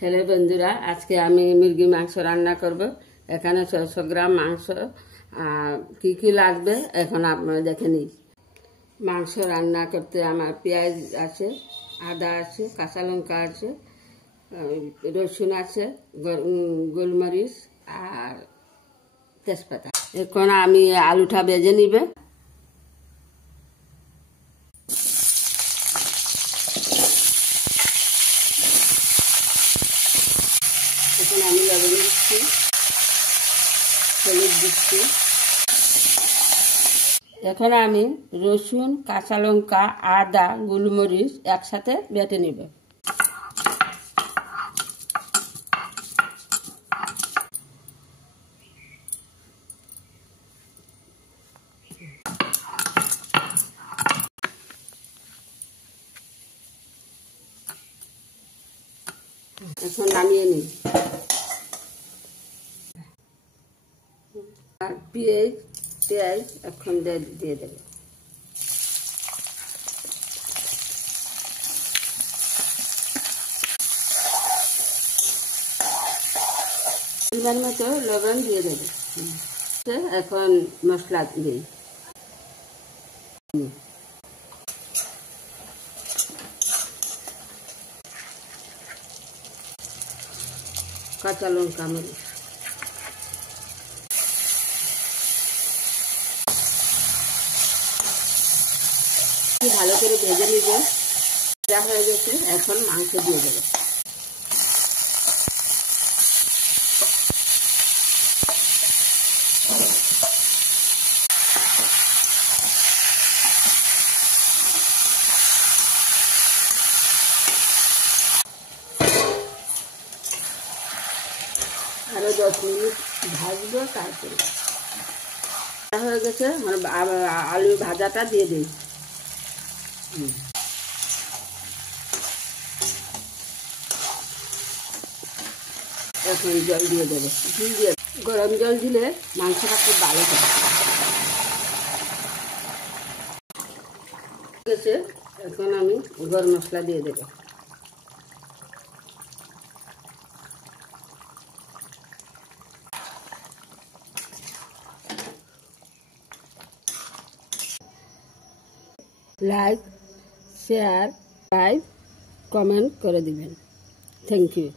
Hello বন্ধুরা, আজকে আমি মুরগি মাংস রান্না করব। এখানে 600 গ্রাম মাংস। কি কি লাগবে এখন আপনারা দেখে নিন। মাংস রান্না করতে আমার পেঁয়াজ আছে, আদা আছে, কাঁচা লঙ্কা আছে, রসুন আছে, গোলমরিচ আর তেজপাতা। এখন আমি আলুটা ভেজে নিবে। এখন আমি লবণ দিচ্ছি, হলুদ দিচ্ছি। এখন আমি রসুন, কাঁচা লঙ্কা, আদা, গোলমরিচ একসাথে বেটে নিব। এখন নামিয়ে নিই। আর পেঁয়াজ এখন দিয়ে দেবে। পরিমাণ মতো লবণ দিয়ে দেবে। এখন মশলা দিই। কাঁচা লঙ্কা, মরিচ, ভালো করে ভেজে নিব। যা হয়ে গেছে এখন মাংস দিয়ে দেবে। আরো 10 মিনিট ভাজবো। তারপরে হয়ে গেছে, আলু ভাজাটা দিয়ে দিই। এখন জল দিয়ে দেবে। গরম জল দিলে মাংসটা খুব ভালো হয়। এখন আমি গরম মশলা দিয়ে দেবো। লাইক, শেয়ার, কমেন্ট করে দিবেন। Thank you.